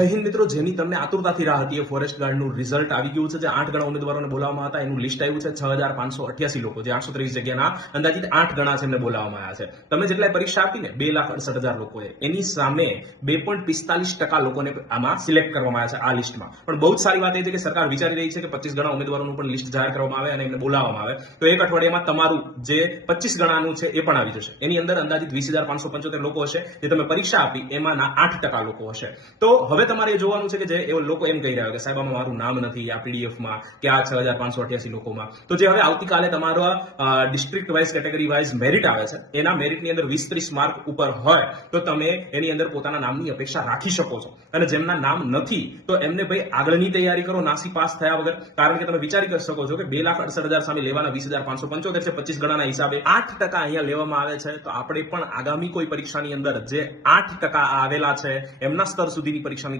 જય હિન્દ મિત્રો, જેની તમને આતુરતાથી રાહ હતી એ ફોરેસ્ટ ગાર્ડનું રિઝલ્ટ આવી ગયું છે. જે 8 ગણા ઉમેદવારોને બોલાવવામાં હતા એનું લિસ્ટ આવ્યું છે. 6588 લોકો, જે 823 જગ્યાના અંદાજિત 8 ગણા છે એમને બોલાવવામાં આવ્યા છે. તમે જેટલા પરીક્ષા આપીને 2,68,000 લોકોએ, એની સામે 2.45% લોકોને આમાં સિલેક્ટ કરવામાં આવ્યા છે આ લિસ્ટમાં. પણ બહુ જ સારી વાત એ છે કે સરકાર વિચારી રહી છે કે 25 ગણા ઉમેદવારોનું પણ લિસ્ટ જાહેર કરવામાં આવે અને એમને બોલાવવામાં આવે, તો એક અઠવાડિયામાં તમારું જે 25 ગણાનું છે એ પણ આવી જશે. એની અંદર અંદાજિત 20,575 લોકો હશે જે તમે પરીક્ષા આપી એમાંના 8% લોકો હશે. તો હવે તમારે એ જોવાનું છે કે જે એ લોકો એમ કહી રહ્યા હોય કે સાહેબ આમાં મારું નામ નથી આ પીડીએફમાં કે આ 6588 લોકોમાં, તો જે હવે આવતીકાલે તમારા district wise category wise merit આવે છે, એના મેરિટની અંદર 20-30 માર્ક ઉપર હોય તો તમે એની અંદર પોતાના નામની અપેક્ષા રાખી શકો છો. અને જેમના નામ નથી તો એમને ભાઈ આગળની તૈયારી કરો નાસી પાસ થયા વગર. કારણ કે તમે વિચારી શકો છો કે 2,68,000 સામે લેવાના 20,575 છે. 25 ગણાના હિસાબે 8% અહીંયા લેવામાં આવે છે. તો આપણે પણ આગામી કોઈ પરીક્ષાની અંદર જે 8% આવેલા છે એમના સ્તર સુધીની પરીક્ષાની